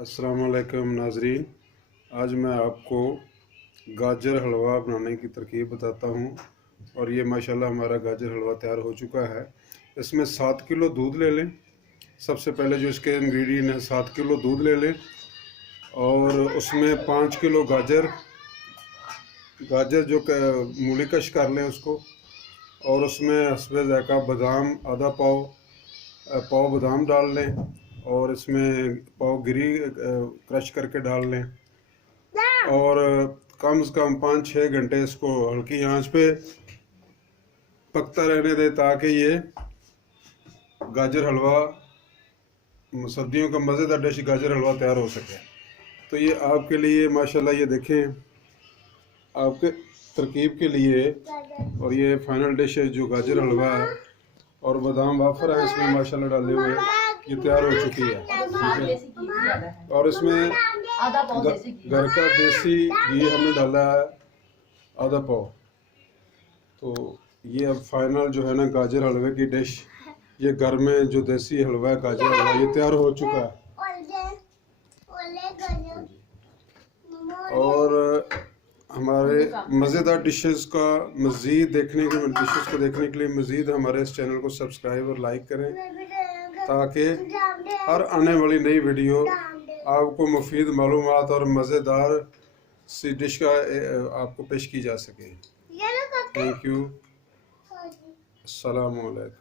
अस्सलाम वालेकुम नाजरीन। आज मैं आपको गाजर हलवा बनाने की तरकीब बताता हूँ। और ये माशाल्लाह हमारा गाजर हलवा तैयार हो चुका है। इसमें 7 किलो दूध ले लें। सबसे पहले जो इसके इंग्रेडिएंट हैं, 7 किलो दूध ले लें और उसमें 5 किलो गाजर जो मूली कश कर लें उसको, और उसमें हस्बे ज़ायक़ा बादाम आधा पाव बादाम डाल लें और इसमें पाव गिरी क्रश करके डाल लें और कम से कम 5-6 घंटे इसको हल्की आंच पे पकता रहने दें ताकि ये गाजर हलवा, सर्दियों का मज़ेदार डिश गाजर हलवा तैयार हो सके। तो ये आपके लिए माशाल्लाह, ये देखें आपके तरकीब के लिए, और ये फाइनल डिश है जो गाजर हलवा है और बादाम वाफर है इसमें माशाल्लाह डाले हुए, ये तैयार हो चुकी है। ठीक है, और इसमें घर का देसी घी हमने डाला है आधा पाव। तो ये अब फाइनल जो है ना गाजर हलवे की डिश, ये घर में जो देसी हलवा है गाजर हलवा, ये तैयार हो चुका है। और हमारे मज़ेदार डिशेस का डिशेस को देखने के लिए मज़ीद हमारे इस चैनल को सब्सक्राइब और लाइक करें ताकि हर आने वाली नई वीडियो आपको मुफीद मालूमात और मज़ेदार सी डिश का आपको पेश की जा सके। Thank you. अस्सलाम वालेकुम।